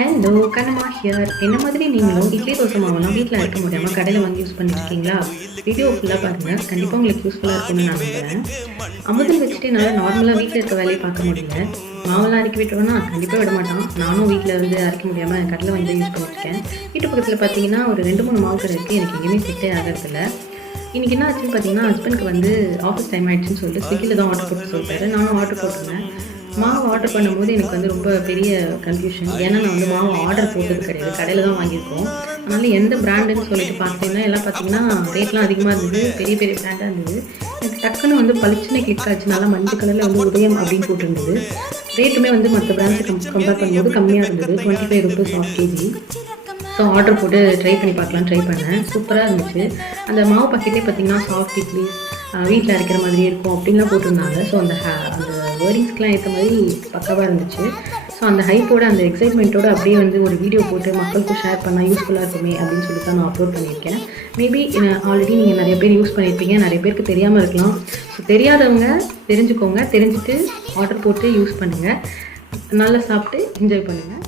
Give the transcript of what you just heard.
Hello Kannamma here. என்ன மாதிரி நீங்களும் இட்லி தோசை மாவெல்லாம் வீட்டில் அரைக்க முடியாமல் கடையில் வாங்கி யூஸ் பண்ணியிருக்கீங்களா? வீடியோ ஃபுல்லாக பாருங்கள், கண்டிப்பாக உங்களுக்கு யூஸ்ஃபுல்லாக இருக்கும்னு நான் நம்புகிறேன். அமுதம் வச்சுட்டு என்னால் நார்மலாக வீட்டில் இருக்க வேலையை பார்க்க முடியல. மாவெல்லாம் அரைக்க விட்டுருவேன்னா கண்டிப்பாக விட மாட்டான். நானும் வீட்டில் வந்து அரைக்க முடியாமல் கடையில் வாங்கி யூஸ் பண்ணியிருக்கேன். வீட்டு பக்கத்தில் பார்த்தீங்கன்னா ஒரு 2-3 மாவு கடை இருக்குது. எனக்கு எங்கேயுமே செட்டே ஆகிறதில்ல. இன்றைக்கி என்ன ஆச்சுன்னு பார்த்தீங்கன்னா, ஹஸ்பண்டுக்கு வந்து ஆஃபீஸ் டைம் ஆகிடுச்சின்னு சொல்லிட்டு ஸ்விக்கியில் தான் ஆர்டர் போட்டு சொல்லிட்டாரு. நானும் ஆர்டர் போட்டிருந்தேன். மாவு ஆர்டர் பண்ணும்போது எனக்கு வந்து ரொம்ப பெரிய கன்ஃபியூஷன். ஏன்னா நான் வந்து மாவு ஆர்டர் போட்டது கிடையாது, கடையில் தான் வாங்கியிருக்கோம். அதனால் எந்த பிராண்டுன்னு சொல்லிட்டு பார்த்தீங்கன்னா எல்லாம் பார்த்தீங்கன்னா ரேட்லாம் அதிகமாக இருந்தது, பெரிய பெரிய பிராண்டாக இருந்தது. எனக்கு டக்குன்னு வந்து பளிச்சுன்னு கிளிக் ஆச்சு. நல்லா மஞ்சள் கலரில் வந்து உதயம் அப்படின்னு போட்டிருந்தது. ரேட்டுமே வந்து மற்ற பிராண்ட்ஸை கம்பேர் பண்ணும்போது கம்மியாக இருந்தது, 25 rupees half KG. So order போட்டு ட்ரை பண்ணி பார்க்கலாம் ட்ரை பண்ணேன். சூப்பராக இருந்துச்சு. அந்த மாவு பாக்கெட்டே பார்த்திங்கன்னா சாஃப்ட் இட்லிஸ் வீட்டில் அரைக்கிற மாதிரி இருக்கும் அப்படின்லாம் போட்டிருந்தாங்க. ஸோ அந்த வேர்டிங்ஸ்க்கெலாம் ஏற்ற மாதிரி பக்காவாக இருந்துச்சு. ஸோ அந்த ஹைப்போட அந்த எக்ஸைட்மெண்ட்டோடு அப்படியே வந்து ஒரு வீடியோ போட்டு மக்களுக்கும் ஷேர் பண்ணால் யூஸ்ஃபுல்லாக இருக்குமே அப்படின்னு சொல்லி தான் நான் அப்லோட் பண்ணியிருக்கேன். மேபி ஆல்ரெடி நீங்கள் நிறைய பேர் யூஸ் பண்ணியிருப்பீங்க, நிறைய பேருக்கு தெரியாமல் இருக்கலாம். ஸோ தெரியாதவங்க தெரிஞ்சுக்கோங்க, தெரிஞ்சுட்டு ஆர்டர் போட்டு யூஸ் பண்ணுங்கள். நல்லா சாப்பிட்டு என்ஜாய் பண்ணுங்கள்.